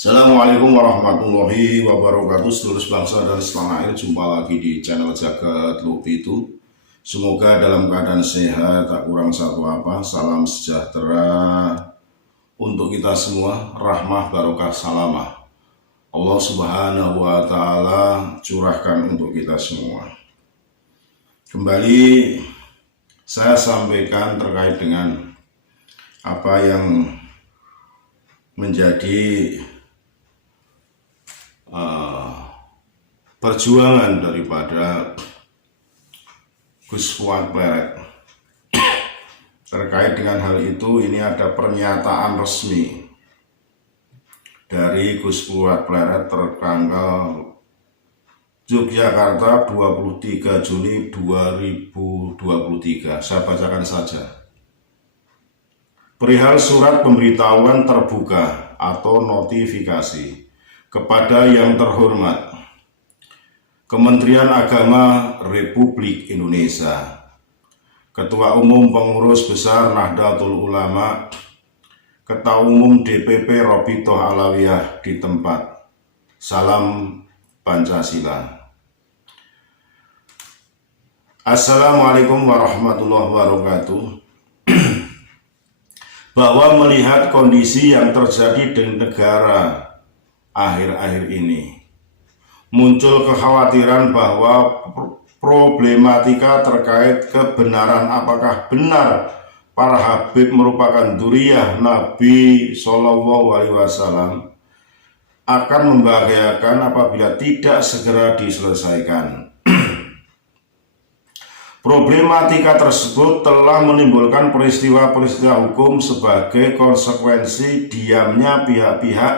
Assalamualaikum warahmatullahi wabarakatuh. Seluruh bangsa dan setanah air, jumpa lagi di channel Jagat Lupitu. Semoga dalam keadaan sehat, tak kurang satu apa. Salam sejahtera untuk kita semua, rahmah barokah salamah Allah Subhanahu wa Ta'ala curahkan untuk kita semua. Kembali saya sampaikan terkait dengan apa yang menjadi perjuangan daripada Gus Fuad Pleret. Terkait dengan hal itu, ini ada pernyataan resmi dari Gus Fuad Pleret tertanggal Yogyakarta 23 Juni 2023. Saya bacakan saja. Perihal surat pemberitahuan terbuka atau notifikasi kepada yang terhormat Kementerian Agama Republik Indonesia, Ketua Umum Pengurus Besar Nahdlatul Ulama, Ketua Umum DPP Robitoh Alawiyah di tempat. Salam Pancasila. Assalamualaikum warahmatullahi wabarakatuh. Bahwa melihat kondisi yang terjadi di negara akhir-akhir ini, muncul kekhawatiran bahwa problematika terkait kebenaran apakah benar para Habib merupakan dzurriyyah Nabi SAW akan membahayakan apabila tidak segera diselesaikan. Problematika tersebut telah menimbulkan peristiwa-peristiwa hukum sebagai konsekuensi diamnya pihak-pihak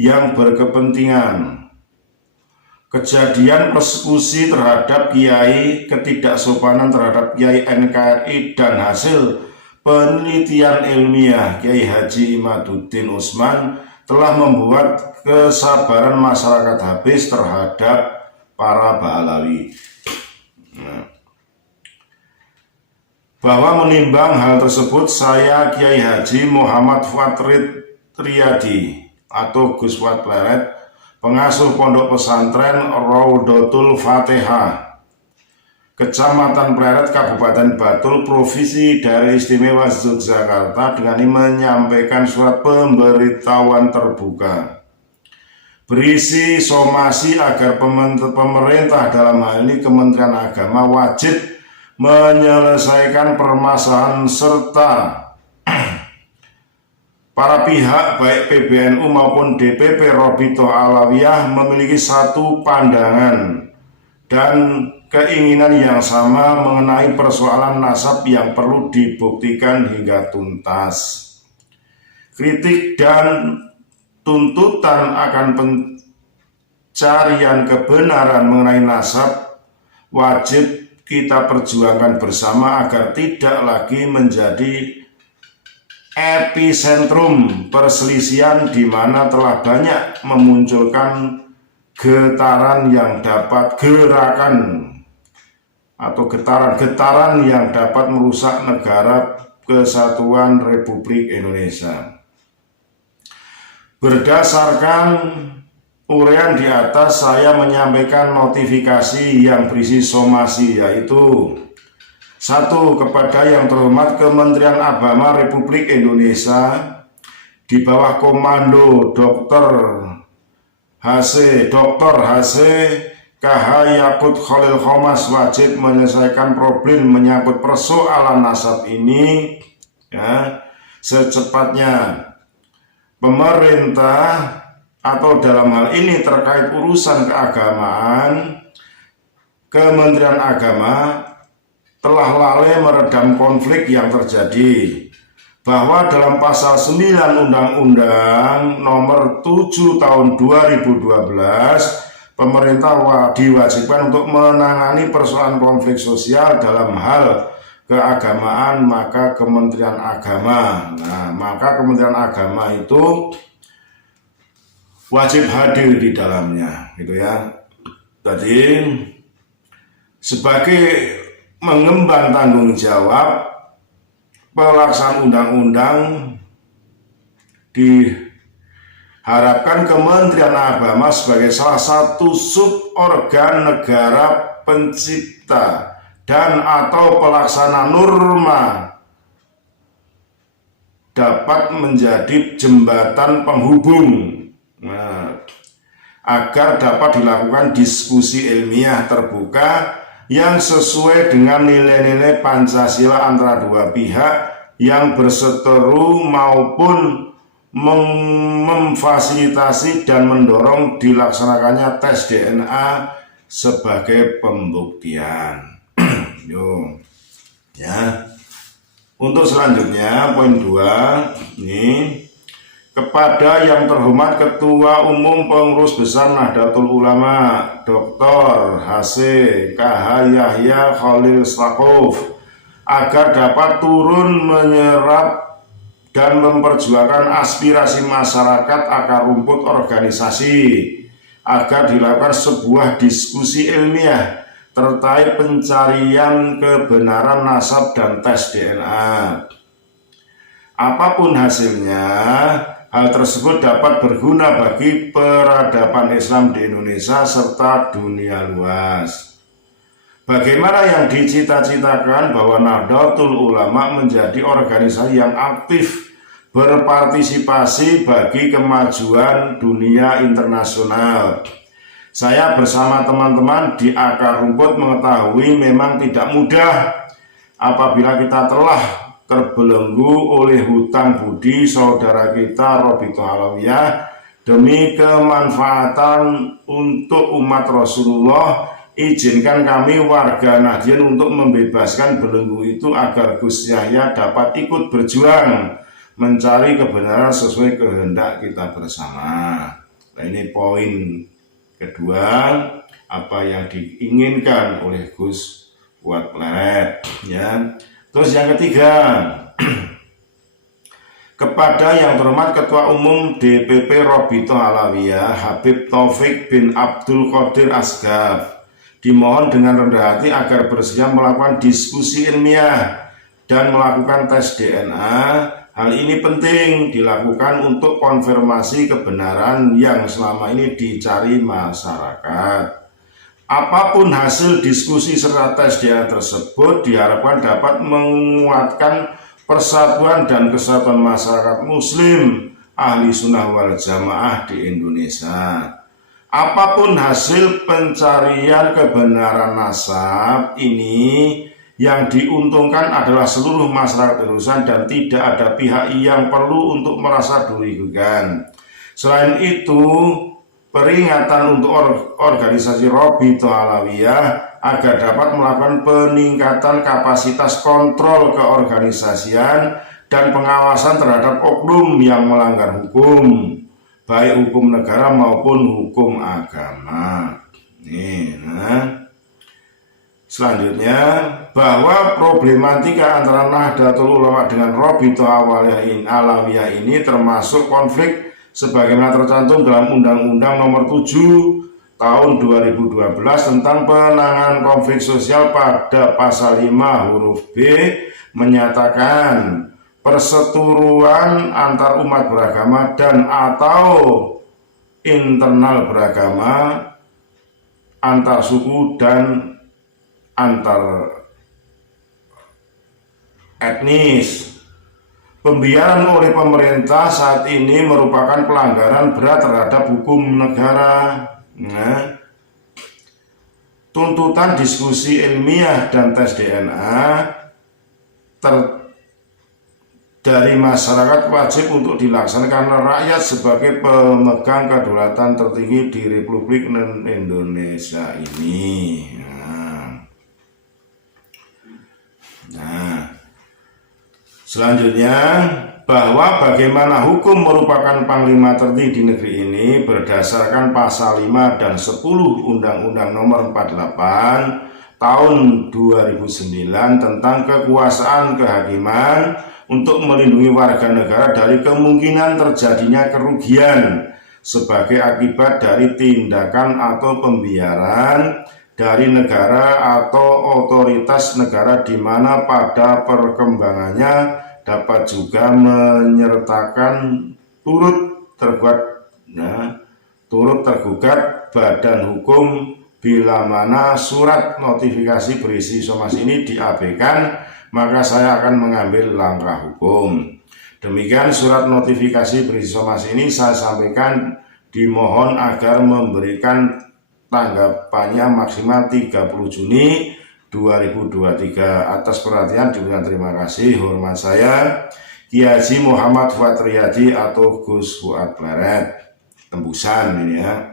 yang berkepentingan. Kejadian persekusi terhadap kiai, ketidaksopanan terhadap kiai NKRI, dan hasil penelitian ilmiah Kiai Haji Imaduddin Utsman telah membuat kesabaran masyarakat habis terhadap para Ba'alawi. Bahwa menimbang hal tersebut, saya Kiai Haji Muhammad Fuad Riyadi atau Gus Fuad Pleret, pengasuh Pondok Pesantren Raudatul Fatihah, Kecamatan Pleret, Kabupaten Batul, Provinsi Daerah Istimewa Yogyakarta, dengan menyampaikan surat pemberitahuan terbuka berisi somasi agar pemerintah, dalam hal ini Kementerian Agama, wajib menyelesaikan permasalahan serta para pihak baik PBNU maupun DPP Robitoh Alawiyah memiliki satu pandangan dan keinginan yang sama mengenai persoalan nasab yang perlu dibuktikan hingga tuntas. Kritik dan tuntutan akan pencarian kebenaran mengenai nasab wajib kita perjuangkan bersama agar tidak lagi menjadi epicentrum perselisihan di mana telah banyak memunculkan getaran yang dapat getaran yang dapat merusak negara kesatuan Republik Indonesia. Berdasarkan uraian di atas, saya menyampaikan notifikasi yang berisi somasi, yaitu: 1. Kepada yang terhormat Kementerian Agama Republik Indonesia di bawah komando Dr. HC KH Yakut Khalil Khomas wajib menyelesaikan problem menyangkut persoalan nasab ini secepatnya. Pemerintah atau dalam hal ini terkait urusan keagamaan, Kementerian Agama telah lalai meredam konflik yang terjadi, bahwa dalam pasal 9 Undang-Undang Nomor 7 Tahun 2012, pemerintah diwajibkan untuk menangani persoalan konflik sosial dalam hal keagamaan, maka Kementerian Agama. Maka Kementerian Agama itu wajib hadir di dalamnya, gitu ya. Jadi sebagai mengemban tanggung jawab pelaksanaan undang-undang di Harapkan Kementerian Agama sebagai salah satu suborgan negara pencipta dan atau pelaksana norma dapat menjadi jembatan penghubung, agar dapat dilakukan diskusi ilmiah terbuka yang sesuai dengan nilai-nilai Pancasila antara dua pihak yang berseteru maupun memfasilitasi dan mendorong dilaksanakannya tes DNA sebagai pembuktian. Yo, ya. Untuk selanjutnya poin 2 ini, kepada yang terhormat Ketua Umum Pengurus Besar Nahdlatul Ulama Dr. H.C. K.H. Yahya Khalil Stakuf agar dapat turun menyerap dan memperjuangkan aspirasi masyarakat akar rumput organisasi agar dilakukan sebuah diskusi ilmiah terkait pencarian kebenaran nasab dan tes DNA. Apapun hasilnya, hal tersebut dapat berguna bagi peradaban Islam di Indonesia serta dunia luas. Bagaimana yang dicita-citakan bahwa Nahdlatul Ulama menjadi organisasi yang aktif berpartisipasi bagi kemajuan dunia internasional. Saya bersama teman-teman di akar rumput mengetahui memang tidak mudah apabila kita telah terbelenggu oleh hutang budi saudara kita Robito Alawiyah demi kemanfaatan untuk umat Rasulullah. Izinkan kami warga Nahdien untuk membebaskan belenggu itu agar Gus Yahya dapat ikut berjuang mencari kebenaran sesuai kehendak kita bersama. Nah, ini poin kedua, apa yang diinginkan oleh Gus buat Pleret, ya. Terus yang ketiga, kepada yang terhormat Ketua Umum DPP Robito Alawiyah Habib Taufik bin Abdul Qadir Asgaf, dimohon dengan rendah hati agar bersedia melakukan diskusi ilmiah dan melakukan tes DNA. Hal ini penting dilakukan untuk konfirmasi kebenaran yang selama ini dicari masyarakat. Apapun hasil diskusi serta tes DNA tersebut diharapkan dapat menguatkan persatuan dan kesatuan masyarakat Muslim ahli sunnah wal jamaah di Indonesia. Apapun hasil pencarian kebenaran nasab ini, yang diuntungkan adalah seluruh masyarakat Indonesia dan tidak ada pihak yang perlu untuk merasa dirugikan. Selain itu, peringatan untuk organisasi Robito Alawiyah agar dapat melakukan peningkatan kapasitas kontrol keorganisasian dan pengawasan terhadap oknum yang melanggar hukum, baik hukum negara maupun hukum agama. Selanjutnya, bahwa problematika antara Nahdlatul Ulama dengan Robito Alawiyah ini termasuk konflik sebagaimana tercantum dalam Undang-Undang Nomor 7 Tahun 2012 tentang penanganan konflik sosial. Pada pasal 5 huruf B menyatakan perseteruan antar umat beragama dan atau internal beragama, antar suku dan antar etnis. Pembiaran oleh pemerintah saat ini merupakan pelanggaran berat terhadap hukum negara. Tuntutan diskusi ilmiah dan tes DNA dari masyarakat wajib untuk dilaksanakan karena rakyat sebagai pemegang kedaulatan tertinggi di Republik Indonesia ini. Selanjutnya, bahwa bagaimana hukum merupakan panglima tertinggi di negeri ini berdasarkan pasal 5 dan 10 Undang-Undang Nomor 48 Tahun 2009 tentang kekuasaan kehakiman untuk melindungi warga negara dari kemungkinan terjadinya kerugian sebagai akibat dari tindakan atau pembiaran dari negara atau otoritas negara, di mana pada perkembangannya dapat juga menyertakan turut terlibat Nah, turut tergugat badan hukum bila mana surat notifikasi berisi somasi ini diabaikan, maka saya akan mengambil langkah hukum. Demikian surat notifikasi berisi somasi ini saya sampaikan, dimohon agar memberikan tanggapannya maksimal 30 Juni 2023. Atas perhatian diberikan terima kasih. Hormat saya Kiai Haji Muhammad Fuad Riyadi atau Gus Fuad Pleret. Tembusan ini ya.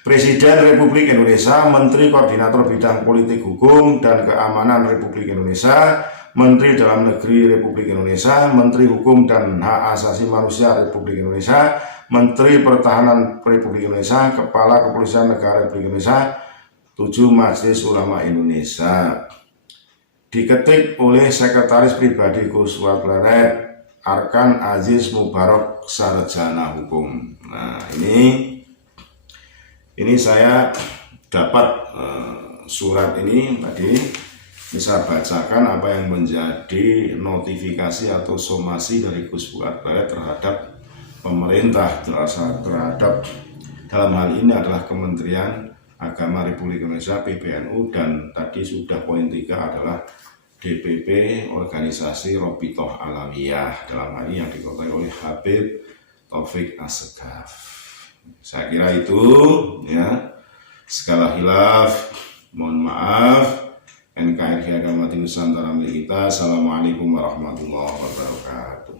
Presiden Republik Indonesia, Menteri Koordinator Bidang Politik Hukum dan Keamanan Republik Indonesia, Menteri Dalam Negeri Republik Indonesia, Menteri Hukum dan Hak Asasi Manusia Republik Indonesia, Menteri Pertahanan Republik Indonesia, Kepala Kepolisian Negara Republik Indonesia, 7 Majelis Ulama Indonesia. Diketik oleh Sekretaris Pribadi Gus Fuad Pleret, Arkan Aziz Mubarok, Sarjana Hukum. Nah, ini saya dapat surat ini tadi. Bisa bacakan apa yang menjadi notifikasi atau somasi dari Gus Fuad Pleret terhadap pemerintah, terhadap dalam hal ini adalah Kementerian Agama Republik Indonesia, PBNU, dan tadi sudah poin 3 adalah DPP Organisasi Robitoh Alawiyah, dalam hal ini yang diketuai oleh Habib Taufik Assegaf. Saya kira itu ya. Segala hilaf mohon maaf. NKRI Agama Nusantara milik kita. Assalamualaikum warahmatullahi wabarakatuh.